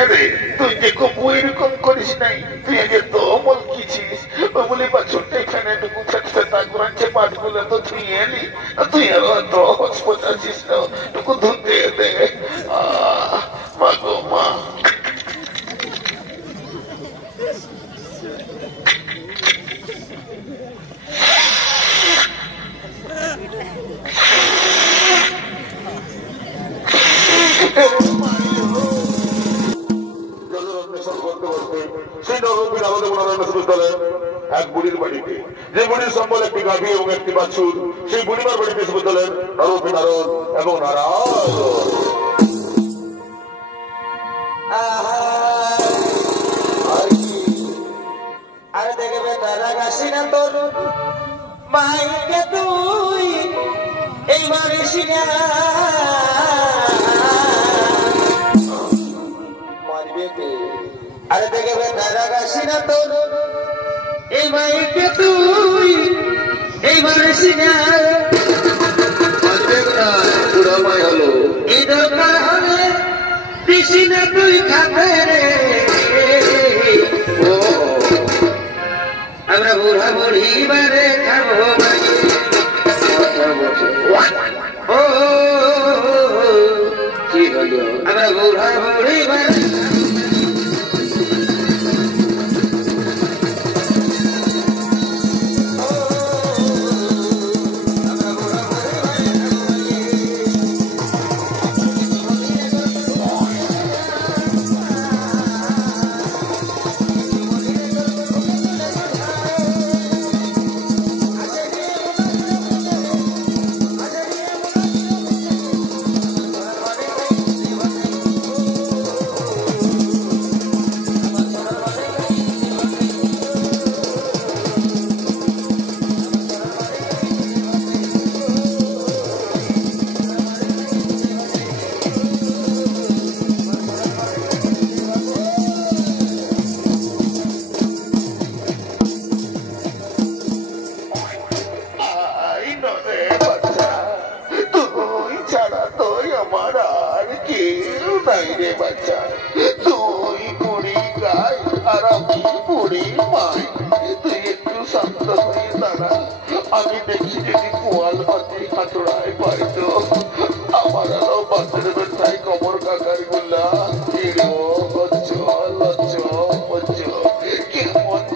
আরে তুই যে কবু এরকম করিস নাই, তুই আগে তো মলকিছিস ওই বলে বাছুরটা এখানে টুকু ফেটফেটা করাচ্ছে মাঠগুলো তো তুই এলি, তুই আরো তো হসপট আছিস না, টুকু ধুতে দে। মা গো মা, এক বুড়ির বাড়িতে, যে বুড়ির সম্বল একটি গাভী এবং একটি বাছুর, সেই বুড়িমার বাড়িতে এসে বললেন নরপি নারদ এবং নারায়ণ। আরে দেখবে তারা গাছি না তোর মাইকে তুই এই মারিসি না মারবে কে? আরে দেখবে তারা গাছি না তোর এই মাইকে তুই এই মারিসি না মারবে না পুরো মাই হলো এই দরকার হলে দিসি না তুই খাবে রে। আমরা বুড়া বুড়ি বারে খাবো ও কি হলো, আমরা বুড়া বুড়ি বারে আমি দেখছি যদি পোয়াল পাতি হাতুড়ায় পাইতো আমার আরো বাতের ব্যথায় কমর কাকার গুলা কেমন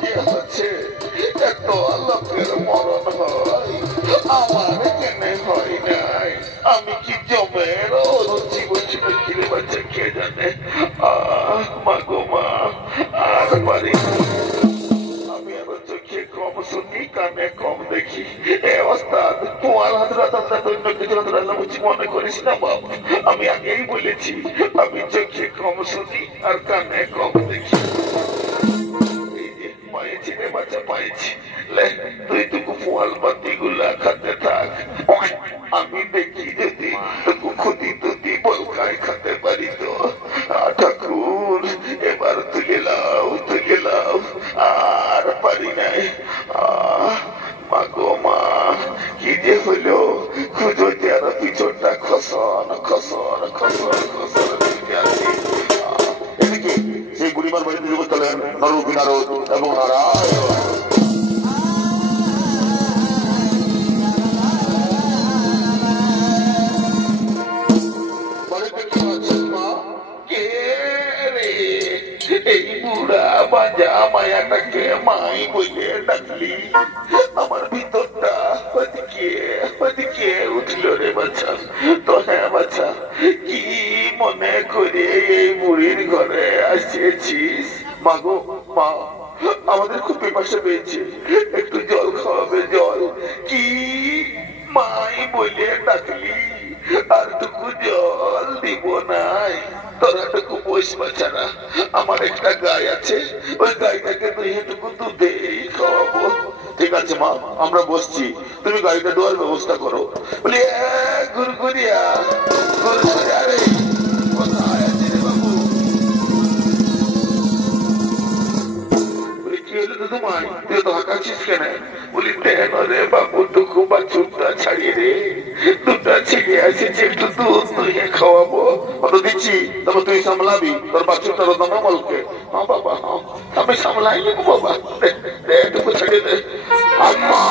যে হচ্ছে, এত লোকের মরণ হয় আমার কেনে হয় নাই, আমি কি জমের জীবন কিনে বাচ্চা খেয়ে জানে। মা গো মা, আর পারি আমি আরো চোখে কম শুনি কানে কম দেখি। ওস্তাদ তোমার হাতরা অন্য কিছু বুঝি মনে করিস না বাবা, আমি আগেই বলেছি আমি চোখে কম শুনি আর কানে কম দেখি। পাইছি রে বাচ্চা পাইছি, তুই টুকু পোয়াল বাতি গুলা খাতে থাক, আমি দেখি যদি টুকু খুদি তুদি বলকায় খাতে পারি তো। ঠাকুর এবার তুলে লাও আর পারি নাই। মা গো মা, কি যে হলো, খুঁজোতে আরো পিছনটা খসন খসন খসন খসন আছে। এদিকে সেই বুড়িমার বাড়িতে যুবক চলেন নরপি নারদ এবং নারায়ণ। এই বুড়া বাজা মায়াটাকে মাই বলে ডাকলি, আমার ভিতরটা ওদিকে উঠল রে বাচ্চা। তো হ্যাঁ বাচ্চা, কি মনে করে এই বুড়ির ঘরে আসিয়েছিস? মাগো মা, আমাদের খুব পিপাসা পেয়েছে, একটু জল খাওয়াবে জল। কি মাই বলে ডাকলি, আর টুকু জল দিব নাই? তোরা টুকু বস বাচ্চারা, আমার একটা গাই আছে, ওই গাইটাকে তুই এটুকু দুধেই খাওয়াবো। ঠিক আছে মা, আমরা বসছি, তুমি গাড়িটা ডোয়ার ব্যবস্থা করো। বলি ঘুরঘুরিয়া রে কোথায় আছে রে বাবু? বলি কি হলো তো তোমায়, তুই তো হাঁকাচ্ছিস কেন? বলি দেন রে বাবু, টুকু বাছুরটা ছাড়িয়ে রে, দুটা ছিঁড়ে আছে যে একটু দুধ দুইয়ে খাওয়াবো অত দিচ্ছি তবে তুই সামলাবি তোর বাচ্চাটার নমলকে। হ্যাঁ বাবা, হ্যাঁ আমি সামলাই নিব বাবা, একটু ছেড়ে দে। আম্মা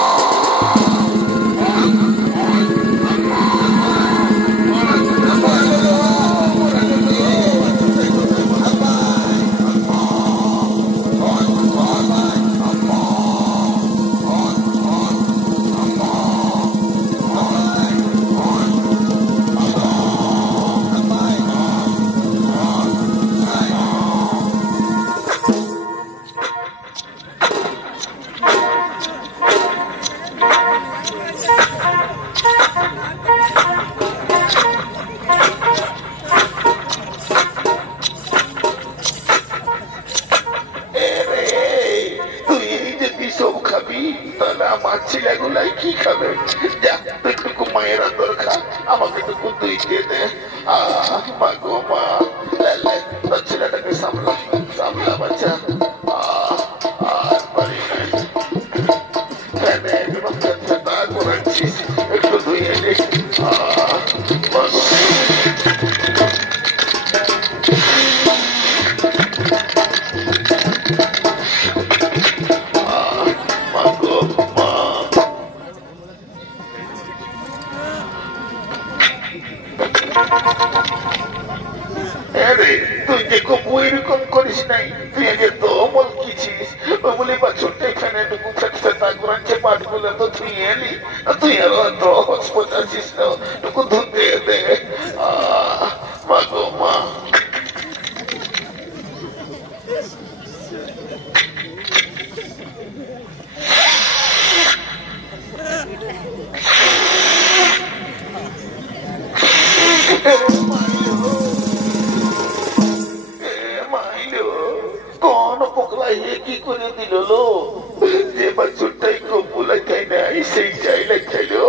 ছেলেগুলাই কি খাবে? যা তুই টুকু মায়ের আদর খা, আমাকে টুকু তুই দিয়ে দে। মা গো মা, তোর ছেলেটাকে সামলা সামলা বাচ্চা। আর পারি নাই বাচ্চা তা করাচ্ছিস, একটু ধুয়ে নে। মা গো তুই যে কবু এরকম করিস নাই, তুই আগে তো মলকিছিস ওই বলে বাছুরটাই ফেনেটুকু ফেটা করাচ্ছে পাটগুলো তো ধুয়ে এলি, তুই আরো তো হসপট আছিস না, টুকু ধুতে দে। মা গো মা, কি করে দিল লো, যে বাছুরটাই কবুলাই খাই নাই সেই চাইলে খাইলো।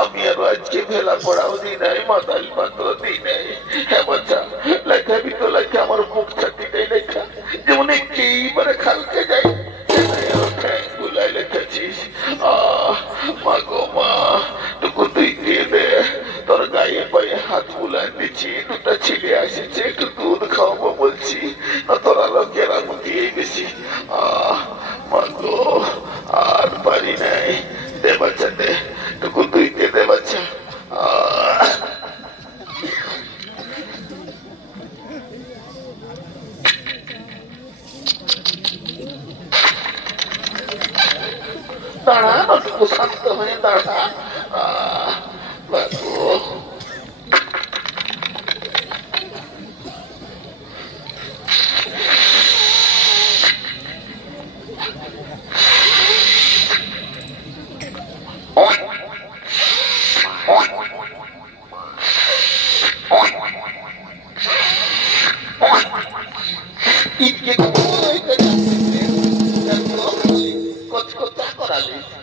আমি আরো আজকে ভেলা পড়াও দিই নাই, মাতাল পাত্র দিই নাই। হ্যাঁ বাচ্চা লেখাবি তো লেখা, আমার মুখ ছাতিটাই লেখা, যেমন একেবারে খালকে যাই গুলাই লেখাছিস। মা গো মা, টুকু তুই দিয়ে দে, তোর গায়ে পায়ে হাত বুলাই দিচ্ছি, দুটা ছেলে আসেছে একটু দুধ খাওয়াবো বলছি, তোরা লোকের আমি দিয়ে বেশি। মা গো আর পারি নাই, দে বাচ্চা দে, টুকু তুই দিয়ে দে বাচ্চা। দাঁড়া টুকু শান্ত হয়ে দাঁড়া।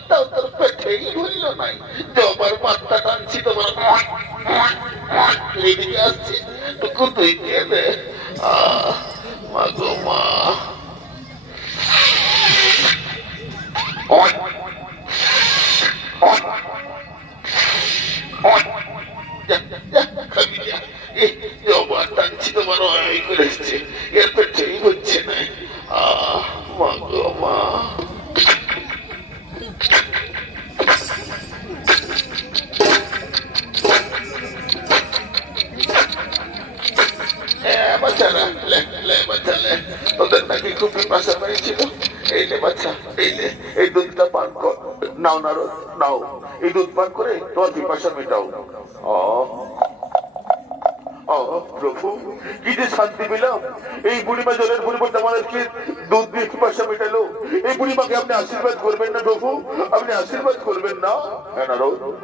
তাও তোর পেটেই হইল নাই, জবার মাত্রা টানছি তোমার এদিকে আসছি, টুকু তুই দিয়ে দে। মা গো মা, জবার টানছি তোমার করে এসছে, এর পেটেই হচ্ছে না। মা গো মা, তোদের নাকি খুব পিপাসা পেয়েছিল, এই নে বাচ্চা, এই দুধটা পান কর, নাও না নাও, এই দুধ পান করে তোমার পিপাসা মেটাও। প্রভু কি যে শান্তি পেলাম, এই বুড়িমা জলের পরিবর্তে আমাদেরকে দুধ দিয়ে পিপাসা মেটালো। এই বুড়িমাকে আপনি আশীর্বাদ করবেন না প্রভু, আপনি আশীর্বাদ করবেন না?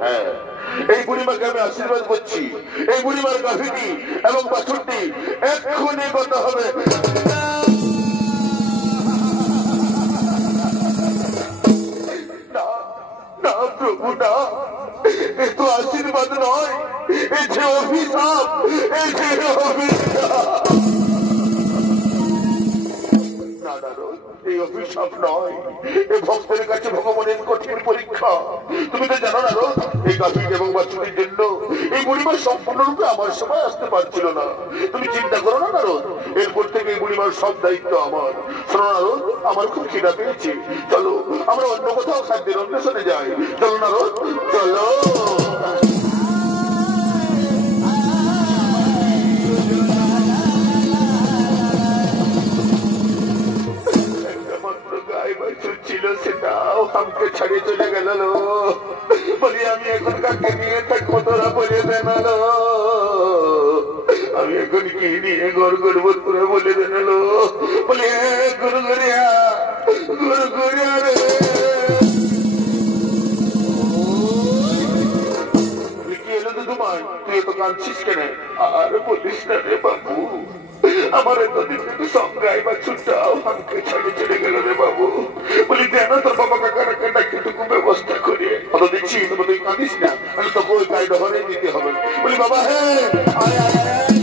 হ্যাঁ, এই বুড়িমাকে আমি আশীর্বাদ করছি, এই বুড়িমার গাভীটি এবং বাছুরটি এক্ষুনি কথা হবে। না প্রভু না, এ তো আশীর্বাদ নয়, এ যে অভিশাপ, এ যে অভিশাপ। এই অফিস অভিশাপ নয়, এ ভক্তের কাছে ভগবানের কঠিন পরীক্ষা। তুমি তো জানো না এই গাভীর এবং বাছুরের জন্য এই বুড়িমা সম্পূর্ণরূপে আমার সময় আসতে পারছিল না। তুমি চিন্তা করো না নারদ, এরপর থেকে এই বুড়িমার সব দায়িত্ব আমার। শোনো নারদ, আমার খুব খিদা পেয়েছে, চলো আমরা অন্য কোথাও খাদ্যের অন্বেষণে যাই। চলো নারদ, চলো। ছিল সেটাও আমাকে ছাড়িয়ে চলে গেল। বলি আমি এখন কাকে নিয়ে থাকবো, তোরা বলে দেন। আমি এখন কি নিয়ে ঘর করবো, তোরা বলে দেন। বলে গুরু গরিয়া, গুরু গরিয়া রে, কি এলো তো তোমার? তুই এত কাঁদছিস কেন? আর বলিস না রে বাবু, আমার এতদিন সংজ্ঞায় বা ছুটাও আমাকে ছাড়িয়ে চলে গেল রে বাবু। বলি দেন তোর বাবা কাকার একটুকু ব্যবস্থা করে। অত দিচ্ছি তুই কাঁদিস না, তাহলে তোকে ওই গাড়ি ধরে দিতে হবে। বলি বাবা হ্যাঁ, আয় আয় আয়।